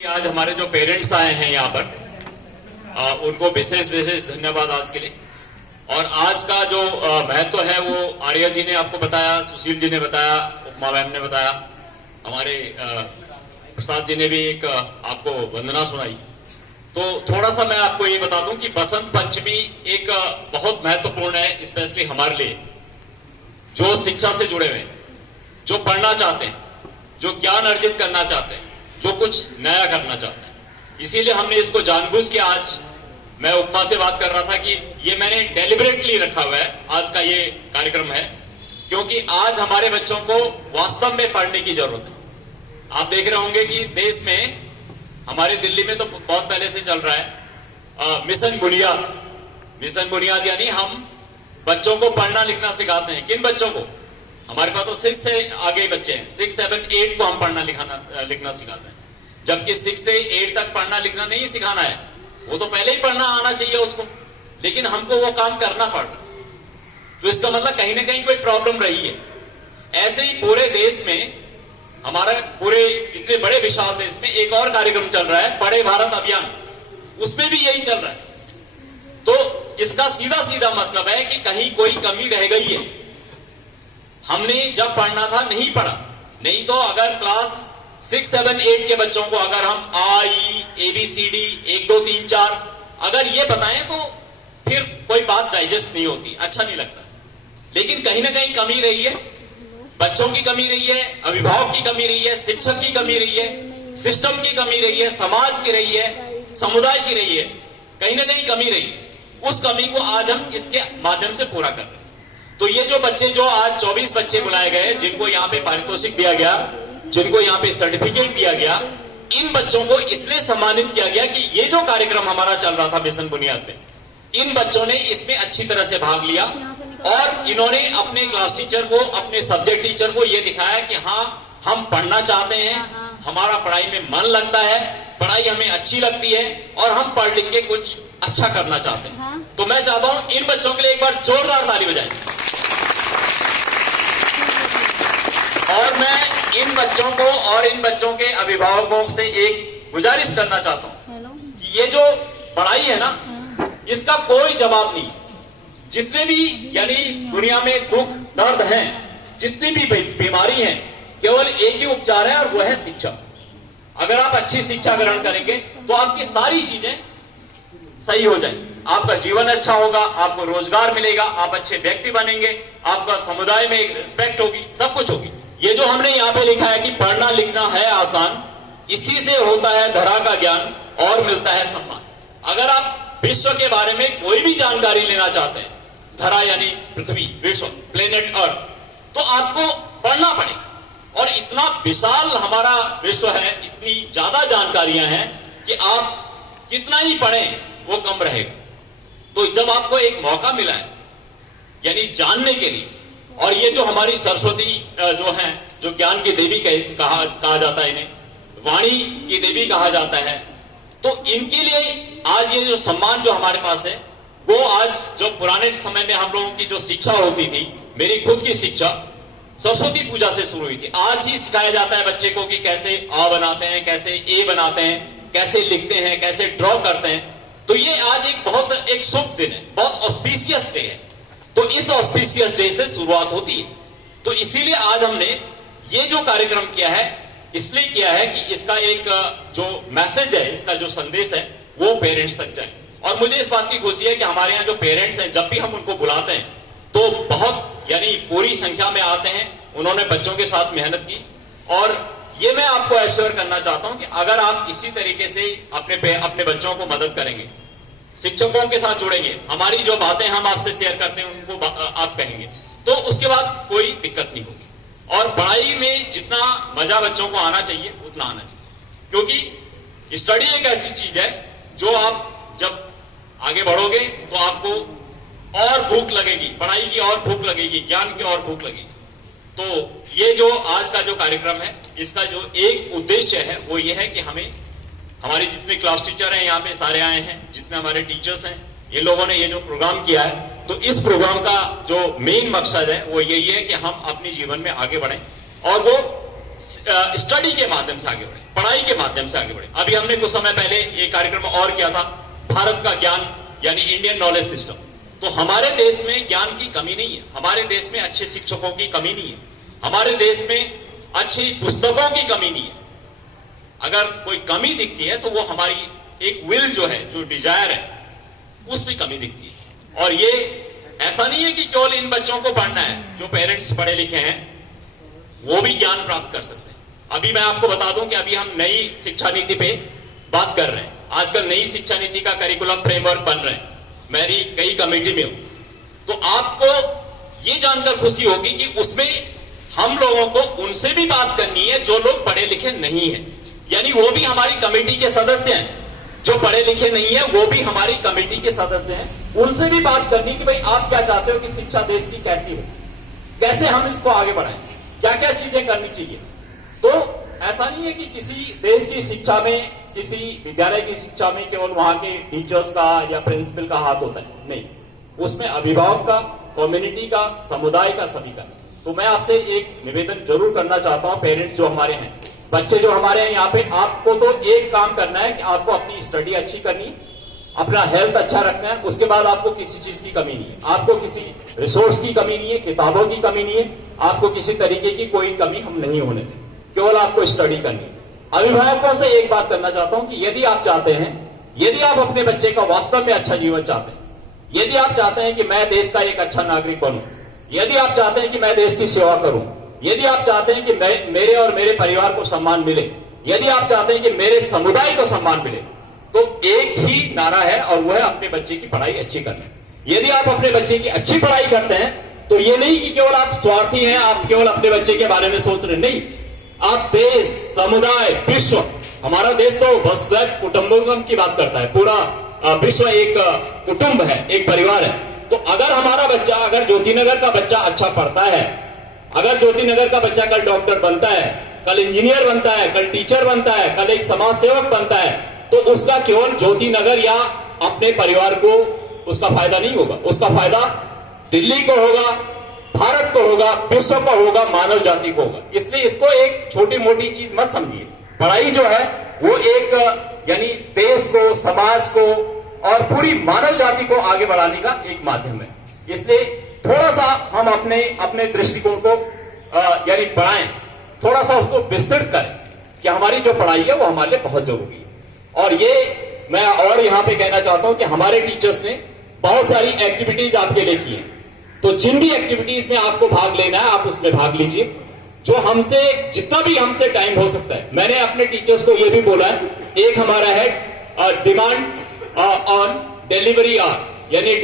आज हमारे जो पेरेंट्स आए हैं यहाँ पर उनको विशेष विशेष धन्यवाद आज के लिए। और आज का जो महत्व है वो आर्या जी ने आपको बताया, सुशील जी ने बताया, उपमा मैम ने बताया, हमारे प्रसाद जी ने भी एक आपको वंदना सुनाई। तो थोड़ा सा मैं आपको ये बता दूं कि बसंत पंचमी एक बहुत महत्वपूर्ण है, स्पेशली हमारे लिए जो शिक्षा से जुड़े हुए, जो पढ़ना चाहते हैं, जो ज्ञान अर्जित करना चाहते हैं, जो कुछ नया करना चाहते हैं। इसीलिए हमने इसको जानबूझ के, आज मैं उपमा से बात कर रहा था कि ये मैंने डेलिबरेटली रखा हुआ है, आज का ये कार्यक्रम है, क्योंकि आज हमारे बच्चों को वास्तव में पढ़ने की जरूरत है। आप देख रहे होंगे कि देश में, हमारे दिल्ली में तो बहुत पहले से चल रहा है मिशन बुनियाद। मिशन बुनियाद यानी हम बच्चों को पढ़ना लिखना सिखाते हैं। किन बच्चों को? हमारे पास तो 6 से आगे बच्चे हैं, 6, 7, 8 को हम पढ़ना लिखना सिखाते हैं, जबकि 6 से 8 तक पढ़ना लिखना नहीं सिखाना है, वो तो पहले ही पढ़ना आना चाहिए उसको, लेकिन हमको वो काम करना पड़ रहा। तो इसका मतलब कहीं ना कहीं कोई प्रॉब्लम रही है। ऐसे ही पूरे देश में, हमारे पूरे इतने बड़े विशाल देश में एक और कार्यक्रम चल रहा है, पढ़े भारत अभियान, उसमें भी यही चल रहा है। तो इसका सीधा सीधा मतलब है कि कहीं कोई कमी रह गई है। हमने जब पढ़ना था नहीं पढ़ा। नहीं तो अगर क्लास 6, 7, 8 के बच्चों को अगर हम आ, ई, ABCD 1, 2, 3, 4 अगर ये बताएं तो फिर कोई बात डाइजेस्ट नहीं होती, अच्छा नहीं लगता। लेकिन कहीं ना कहीं कमी रही है, बच्चों की कमी रही है, अभिभावक की कमी रही है, शिक्षक की कमी रही है, सिस्टम की कमी रही है, समाज की रही है, समुदाय की रही है, कहीं ना कहीं कमी रही है। उस कमी को आज हम इसके माध्यम से पूरा कर रहे हैं। तो ये जो बच्चे, जो आज 24 बच्चे बुलाए गए, जिनको यहाँ पे पारितोषिक दिया गया, जिनको यहाँ पे सर्टिफिकेट दिया गया, इन बच्चों को इसलिए सम्मानित किया गया कि ये जो कार्यक्रम हमारा चल रहा था मिशन बुनियाद पे, इन बच्चों ने इसमें अच्छी तरह से भाग लिया और इन्होंने अपने क्लास टीचर को, अपने सब्जेक्ट टीचर को ये दिखाया कि हाँ, हम पढ़ना चाहते हैं, हमारा पढ़ाई में मन लगता है, पढ़ाई हमें अच्छी लगती है और हम पढ़ लिख के कुछ अच्छा करना चाहते हैं। तो मैं चाहता हूं इन बच्चों के लिए एक बार जोरदार ताली बजाएं। और मैं इन बच्चों को और इन बच्चों के अभिभावकों से एक गुजारिश करना चाहता हूं कि ये जो पढ़ाई है ना, इसका कोई जवाब नहीं। जितने भी यानी दुनिया में दुख दर्द हैं, जितनी भी बीमारी हैं, केवल एक ही उपचार है और वो है शिक्षा। अगर आप अच्छी शिक्षा ग्रहण करेंगे तो आपकी सारी चीजें सही हो जाएंगी, आपका जीवन अच्छा होगा, आपको रोजगार मिलेगा, आप अच्छे व्यक्ति बनेंगे, आपका समुदाय में एक रिस्पेक्ट होगी, सब कुछ होगी। ये जो हमने यहाँ पे लिखा है कि पढ़ना लिखना है आसान, इसी से होता है धरा का ज्ञान और मिलता है सम्मान। अगर आप विश्व के बारे में कोई भी जानकारी लेना चाहते हैं, धरा यानी पृथ्वी, विश्व, प्लेनेट अर्थ, तो आपको पढ़ना पड़ेगा। और इतना विशाल हमारा विश्व है, इतनी ज्यादा जानकारियां हैं कि आप कितना ही पढ़ें वो कम रहेगा। तो जब आपको एक मौका मिला है यानी जानने के लिए, और ये जो हमारी सरस्वती जो हैं, जो ज्ञान की देवी कहा जाता है, इन्हें वाणी की देवी कहा जाता है, तो इनके लिए आज ये जो सम्मान जो हमारे पास है, वो आज जो पुराने समय में हम लोगों की जो शिक्षा होती थी, मेरी खुद की शिक्षा सरस्वती पूजा से शुरू हुई थी। आज ही सिखाया जाता है बच्चे को कि कैसे आ बनाते हैं, कैसे ए बनाते हैं, कैसे लिखते हैं, कैसे ड्रॉ करते हैं। तो ये आज एक शुभ दिन है, बहुत ऑस्पिशियस डे है। तो इस ऑस्पिशियस डे से शुरुआत होती है। तो इसीलिए आज हमने ये जो कार्यक्रम किया है, इसलिए किया है कि इसका एक जो मैसेज है, इसका जो संदेश है, वो पेरेंट्स तक जाए। और मुझे इस बात की खुशी है कि हमारे यहाँ जो पेरेंट्स हैं, जब भी हम उनको बुलाते हैं तो बहुत यानी पूरी संख्या में आते हैं। उन्होंने बच्चों के साथ मेहनत की और ये मैं आपको एश्योर करना चाहता हूं कि अगर आप इसी तरीके से अपने बच्चों को मदद करेंगे, शिक्षकों के साथ जुड़ेंगे, हमारी जो बातें हम आपसे शेयर करते हैं उनको आप कहेंगे, तो उसके बाद कोई दिक्कत नहीं होगी। और पढ़ाई में जितना मजा बच्चों को आना चाहिए उतना आना चाहिए, क्योंकि स्टडी एक ऐसी चीज है जो आप जब आगे बढ़ोगे तो आपको और भूख लगेगी, पढ़ाई की और भूख लगेगी, ज्ञान की और भूख लगेगी। तो ये जो आज का जो कार्यक्रम है, इसका जो एक उद्देश्य है वो ये है कि हमें, हमारे जितने क्लास टीचर हैं यहाँ पे सारे आए हैं, जितने हमारे टीचर्स हैं, ये लोगों ने ये जो प्रोग्राम किया है, तो इस प्रोग्राम का जो मेन मकसद है वो यही है कि हम अपने जीवन में आगे बढ़ें और वो स्टडी के माध्यम से आगे बढ़ें। पढ़ाई के माध्यम से आगे बढ़े। अभी हमने कुछ समय पहले एक कार्यक्रम और किया था, भारत का ज्ञान यानी इंडियन नॉलेज सिस्टम। तो हमारे देश में ज्ञान की कमी नहीं है, हमारे देश में अच्छे शिक्षकों की कमी नहीं है, हमारे देश में अच्छी पुस्तकों की कमी नहीं है। अगर कोई कमी दिखती है तो वो हमारी एक विल जो है, जो डिजायर है, उसमें कमी दिखती है। और ये ऐसा नहीं है कि केवल इन बच्चों को पढ़ना है, जो पेरेंट्स पढ़े लिखे हैं वो भी ज्ञान प्राप्त कर सकते हैं। अभी मैं आपको बता दूं कि अभी हम नई शिक्षा नीति पे बात कर रहे हैं। आजकल नई शिक्षा नीति का करिकुलम फ्रेमवर्क बन रहे हैं, मेरी कई कमेटी में हूं, तो आपको ये जानकर खुशी होगी कि उसमें हम लोगों को उनसे भी बात करनी है जो लोग पढ़े लिखे नहीं है, यानी वो भी हमारी कमेटी के सदस्य हैं। जो पढ़े लिखे नहीं है वो भी हमारी कमेटी के सदस्य हैं, उनसे भी बात करनी कि भाई आप क्या चाहते हो कि शिक्षा देश की कैसी हो, कैसे हम इसको आगे बढ़ाएं, क्या क्या चीजें करनी चाहिए। तो ऐसा नहीं है कि किसी देश की शिक्षा में, किसी विद्यालय की शिक्षा में केवल वहां के टीचर्स का या प्रिंसिपल का हाथ होता है, नहीं, उसमें अभिभावक का, कम्युनिटी का, समुदाय का, सभी का। तो मैं आपसे एक निवेदन जरूर करना चाहता हूं, पेरेंट्स जो हमारे हैं, बच्चे जो हमारे हैं यहाँ पे, आपको तो एक काम करना है कि आपको अपनी स्टडी अच्छी करनी, अपना हेल्थ अच्छा रखना है, उसके बाद आपको किसी चीज की कमी नहीं है, आपको किसी रिसोर्स की कमी नहीं है, किताबों की कमी नहीं है, आपको किसी तरीके की कोई कमी हम नहीं होने दें, केवल आपको स्टडी करनी है। अभिभावकों से एक बात करना चाहता हूं कि यदि आप चाहते हैं, यदि आप अपने बच्चे का वास्तव में अच्छा जीवन चाहते हैं, यदि आप चाहते हैं कि मैं देश का एक अच्छा नागरिक बनूं, यदि आप चाहते हैं कि मैं देश की सेवा करूं, यदि आप चाहते हैं कि मेरे और मेरे परिवार को सम्मान मिले, यदि आप चाहते हैं कि मेरे समुदाय को सम्मान मिले, तो एक ही नारा है और वह है अपने बच्चे की पढ़ाई अच्छी करना। यदि आप अपने बच्चे की अच्छी पढ़ाई करते हैं तो ये नहीं कि केवल आप स्वार्थी हैं, आप केवल अपने बच्चे के बारे में सोच रहे, नहीं, आप देश, समुदाय, विश्व, हमारा देश तो वसुधैव कुटुंबकम की बात करता है, पूरा विश्व एक कुटुंब है, एक परिवार है। तो अगर हमारा बच्चा, अगर ज्योतिनगर का बच्चा अच्छा पढ़ता है, अगर ज्योतिनगर का बच्चा कल डॉक्टर बनता है, कल इंजीनियर बनता है, कल टीचर बनता है, कल एक समाज सेवक बनता है, तो उसका केवल ज्योतिनगर या अपने परिवार को उसका फायदा नहीं होगा, उसका फायदा दिल्ली को होगा, भारत को होगा, विश्व को होगा, मानव जाति को होगा। इसलिए इसको एक छोटी मोटी चीज मत समझिए। पढ़ाई जो है वो एक यानी देश को, समाज को और पूरी मानव जाति को आगे बढ़ाने का एक माध्यम है। इसलिए थोड़ा सा हम अपने दृष्टिकोण को यानी बढ़ाएं, थोड़ा सा उसको विस्तृत करें कि हमारी जो पढ़ाई है वो हमारे लिए बहुत जरूरी है। और ये मैं और यहां पे कहना चाहता हूं कि हमारे टीचर्स ने बहुत सारी एक्टिविटीज आपके लिए की हैं, तो जिन भी एक्टिविटीज में आपको भाग लेना है आप उसमें भाग लीजिए, जो हमसे जितना भी हमसे टाइम हो सकता है। मैंने अपने टीचर्स को यह भी बोला है, एक हमारा है डिमांड ऑन डिलीवरी आवर, यानी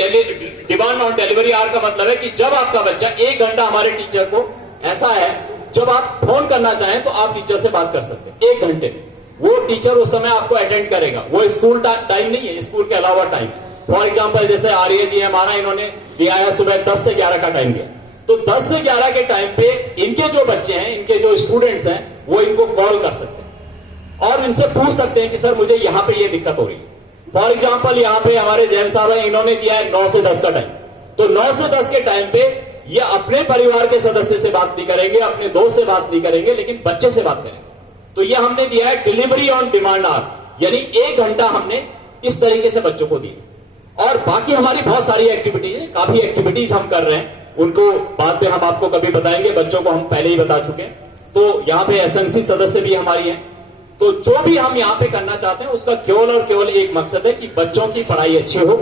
डिमांड ऑन डिलीवरी आवर का मतलब है कि जब आपका बच्चा 1 घंटा, हमारे टीचर को ऐसा है जब आप फोन करना चाहें तो आप टीचर से बात कर सकते हैं 1 घंटे में, वो टीचर उस समय आपको अटेंड करेगा। वो स्कूल टाइम नहीं है, स्कूल के अलावा टाइम। फॉर एग्जाम्पल जैसे आर्य जी हमारा, इन्होंने दिया है सुबह 10 से 11 का टाइम दिया, तो 10 से 11 के टाइम पे इनके जो बच्चे हैं, इनके जो स्टूडेंट्स हैं, वो इनको कॉल कर सकते हैं और इनसे पूछ सकते हैं कि सर मुझे यहां पे ये दिक्कत हो रही है। फॉर एग्जाम्पल यहाँ पे हमारे जैन साहब हैं, इन्होंने दिया है 9 से 10 का टाइम, तो 9 से 10 के टाइम पे ये अपने परिवार के सदस्य से बात नहीं करेंगे, अपने दोस्त से बात नहीं करेंगे, लेकिन बच्चे से बात करेंगे। तो ये हमने दिया है डिलीवरी ऑन डिमांड आवर, यानी 1 घंटा हमने इस तरीके से बच्चों को दिया। और बाकी हमारी बहुत सारी एक्टिविटीज है, काफी एक्टिविटीज हम कर रहे हैं, उनको बाद में हम आपको कभी बताएंगे, बच्चों को हम पहले ही बता चुके हैं। तो यहाँ पे एसएमसी सदस्य भी हमारी हैं। तो जो भी हम यहाँ पे करना चाहते हैं उसका केवल और केवल एक मकसद है कि बच्चों की पढ़ाई अच्छी हो।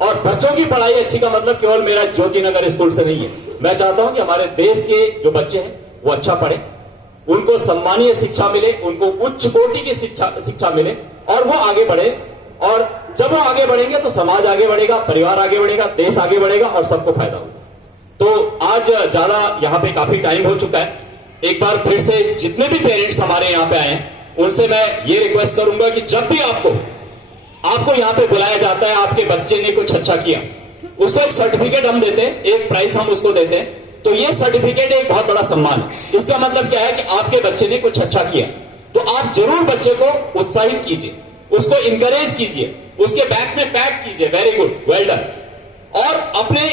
और बच्चों की पढ़ाई अच्छी का मतलब केवल मेरा ज्योतिनगर स्कूल से नहीं है, मैं चाहता हूं कि हमारे देश के जो बच्चे हैं वो अच्छा पढ़े, उनको सम्मानीय शिक्षा मिले, उनको उच्च कोटि की शिक्षा मिले और वो आगे बढ़े। और जब वो आगे बढ़ेंगे तो समाज आगे बढ़ेगा, परिवार आगे बढ़ेगा, देश आगे बढ़ेगा और सबको फायदा होगा। तो आज ज्यादा यहाँ पे काफी टाइम हो चुका है। एक बार फिर से जितने भी पेरेंट्स हमारे यहाँ पे आए उनसे मैं ये रिक्वेस्ट करूंगा कि जब भी आपको यहाँ पे बुलाया जाता है, आपके बच्चे ने कुछ अच्छा किया, उसको एक सर्टिफिकेट हम देते हैं, एक प्राइज हम उसको देते हैं। तो ये सर्टिफिकेट एक बहुत बड़ा सम्मान है। इसका मतलब क्या है कि आपके बच्चे ने कुछ अच्छा किया, तो आप जरूर बच्चे को उत्साहित कीजिए, उसको इंकरेज कीजिए, उसके बैक में पैट कीजिए, वेरी गुड, वेल डन। और अपने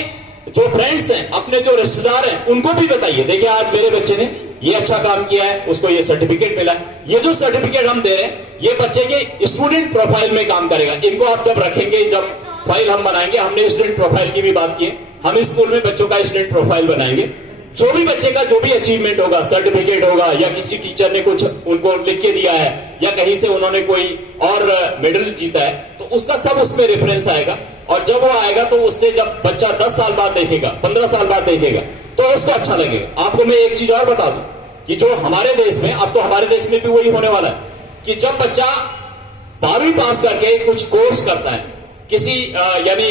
जो फ्रेंड्स हैं, अपने जो रिश्तेदार हैं, उनको भी बताइए, देखिए आज मेरे बच्चे ने ये अच्छा काम किया है, उसको ये सर्टिफिकेट मिला है। ये जो सर्टिफिकेट हम दे रहे हैं ये बच्चे के स्टूडेंट प्रोफाइल में काम करेगा। इनको आप जब रखेंगे, जब फाइल हम बनाएंगे, हमने स्टूडेंट प्रोफाइल की भी बात की है, हम स्कूल में बच्चों का स्टूडेंट प्रोफाइल बनाएंगे। जो भी बच्चे का जो भी अचीवमेंट होगा, सर्टिफिकेट होगा, या किसी टीचर ने कुछ उनको लिख के दिया है, या कहीं से उन्होंने कोई और मेडल जीता है, तो उसका सब उसमें रेफरेंस आएगा। और जब वो आएगा तो उससे जब बच्चा 10 साल बाद देखेगा, 15 साल बाद देखेगा, तो उसको अच्छा लगेगा। आपको मैं एक चीज और बता दूं कि जो हमारे देश में, अब तो हमारे देश में भी वही होने वाला है कि जब बच्चा 12वीं पास करके कुछ कोर्स करता है, किसी यानी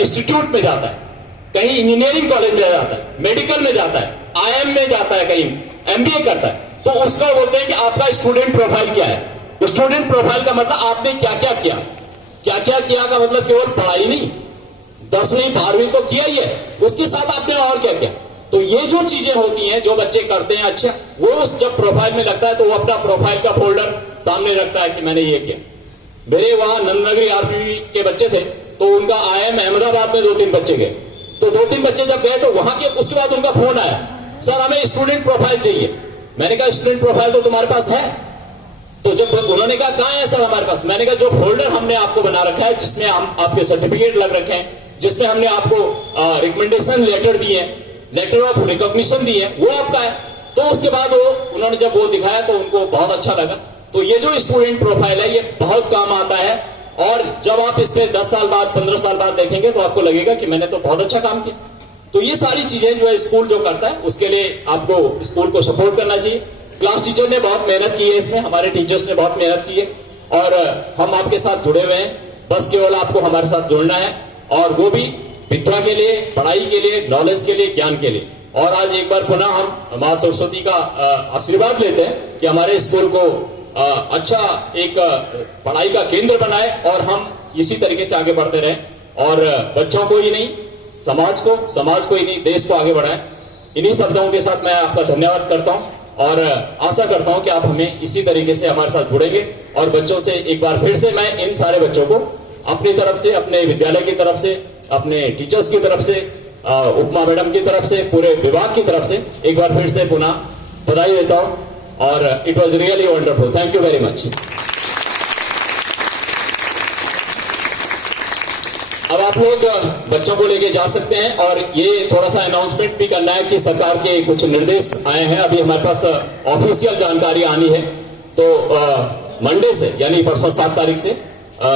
इंस्टीट्यूट में जाता है, कहीं इंजीनियरिंग कॉलेज में जाता है, मेडिकल में जाता है, आईएम में जाता है, कहीं एमबीए करता है, तो उसका बोलते हैं कि आपका स्टूडेंट प्रोफाइल क्या है। स्टूडेंट प्रोफाइल का मतलब आपने क्या क्या किया। क्या क्या किया का मतलब केवल पढ़ाई नहीं, 10वीं 12वीं तो किया ही है, उसके साथ आपने और क्या किया। तो ये जो चीजें होती हैं जो बच्चे करते हैं, अच्छा वो उस जब प्रोफाइल में लगता है तो वो अपना प्रोफाइल का फोल्डर सामने रखता है कि मैंने ये किया। मेरे वहां नंदनगरी आरपी के बच्चे थे, तो उनका आईएम अहमदाबाद में 2-3 बच्चे गए, तो 2-3 बच्चे जब गए तो वहां के उसके बाद उनका फोन आया, सर हमें स्टूडेंट प्रोफाइल चाहिए। मैंने कहा स्टूडेंट प्रोफाइल तो तुम्हारे पास है। तो जब उन्होंने कहा कहां है सर हमारे पास, मैंने कहा जो फोल्डर हमने आपको बना रखा है, जिसमें हम आपके सर्टिफिकेट लग रखे हैं, जिसमें हमने आपको रिकमेंडेशन लेटर दिए हैं, लेटर ऑफ रिकॉग्निशन दी है, वो आपका है। तो उसके बाद वो उन्होंने जब वो दिखाया तो उनको बहुत अच्छा लगा। तो ये जो स्टूडेंट प्रोफाइल है ये बहुत काम आता है, और जब आप इसमें 10 साल बाद 15 साल बाद देखेंगे तो आपको लगेगा कि मैंने तो बहुत अच्छा काम किया। तो ये सारी चीजें जो है स्कूल जो करता है उसके लिए आपको स्कूल को सपोर्ट करना चाहिए। क्लास टीचर ने बहुत मेहनत की है इसमें, हमारे टीचर्स ने बहुत मेहनत की है, और हम आपके साथ जुड़े हुए हैं। बस केवल आपको हमारे साथ जुड़ना है, और वो भी विद्या के लिए, पढ़ाई के लिए, नॉलेज के लिए, ज्ञान के लिए। और आज एक बार पुनः हम मां सरस्वती का आशीर्वाद लेते हैं कि हमारे स्कूल को अच्छा एक पढ़ाई का केंद्र बनाए, और हम इसी तरीके से आगे बढ़ते रहें, और बच्चों को ही नहीं समाज को ही नहीं देश को आगे बढ़ाएं। इन्हीं शब्दों के साथ मैं आपका धन्यवाद करता हूं, और आशा करता हूं कि आप हमें इसी तरीके से हमारे साथ जुड़ेंगे। और बच्चों से एक बार फिर से मैं इन सारे बच्चों को अपनी तरफ से, अपने विद्यालय की तरफ से, अपने टीचर्स की तरफ से, उपमा मैडम की तरफ से, पूरे विभाग की तरफ से एक बार फिर से पुनः बधाई देता हूं, और it was really wonderful. Thank you very much. अब आप लोग बच्चों को लेके जा सकते हैं, और ये थोड़ा सा अनाउंसमेंट भी करना है कि सरकार के कुछ निर्देश आए हैं। अभी हमारे पास ऑफिशियल जानकारी आनी है, तो मंडे से यानी परसों 7 तारीख से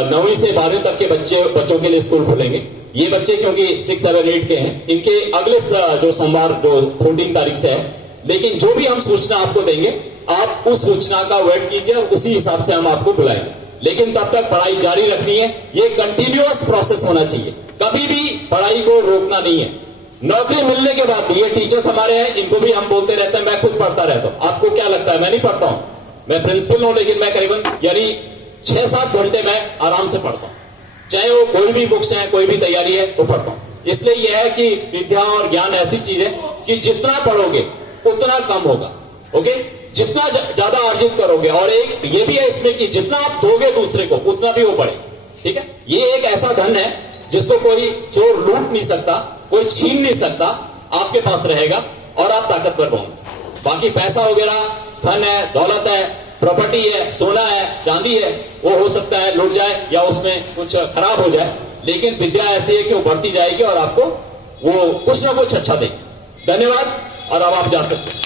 9वीं से 12वीं तक के बच्चों के लिए स्कूल खुलेंगे। ये बच्चे क्योंकि 6, 7, 8 के हैं, इनके अगले जो सोमवार जो 14 तारीख से है, लेकिन जो भी हम सूचना आपको देंगे आप उस सूचना का वेट कीजिए और उसी हिसाब से हम आपको बुलाएंगे। लेकिन तब तक पढ़ाई जारी रखनी है, ये कंटिन्यूअस प्रोसेस होना चाहिए, कभी भी पढ़ाई को रोकना नहीं है। नौकरी मिलने के बाद भी ये टीचर्स हमारे हैं, इनको भी हम बोलते रहते हैं, मैं खुद पढ़ता रहता हूं। आपको क्या लगता है मैं नहीं पढ़ता हूं? मैं प्रिंसिपल हूं, लेकिन मैं करीबन यानी 6-7 घंटे मैं आराम से पढ़ता हूं, चाहे वो कोई भी बुक्स है, कोई भी तैयारी है तो पढ़ता हूं। इसलिए यह है कि विद्या और ज्ञान ऐसी चीज है कि जितना पढ़ोगे उतना कम होगा। ओके, जितना ज्यादा अर्जित करोगे, और एक ये भी है इसमें कि जितना आप दोगे दूसरे को उतना भी वो बढ़े। ठीक है, ये एक ऐसा धन है जिसको कोई चोर लूट नहीं सकता, कोई छीन नहीं सकता, आपके पास रहेगा और आप ताकतवर होंगे। बाकी पैसा वगैरह, धन है, दौलत है, प्रॉपर्टी है, सोना है, चांदी है, वो हो सकता है लूट जाए या उसमें कुछ खराब हो जाए, लेकिन विद्या ऐसी है कि वो बढ़ती जाएगी और आपको वो कुछ ना कुछ अच्छा देगी। धन्यवाद, और अब आप जा सकते हैं।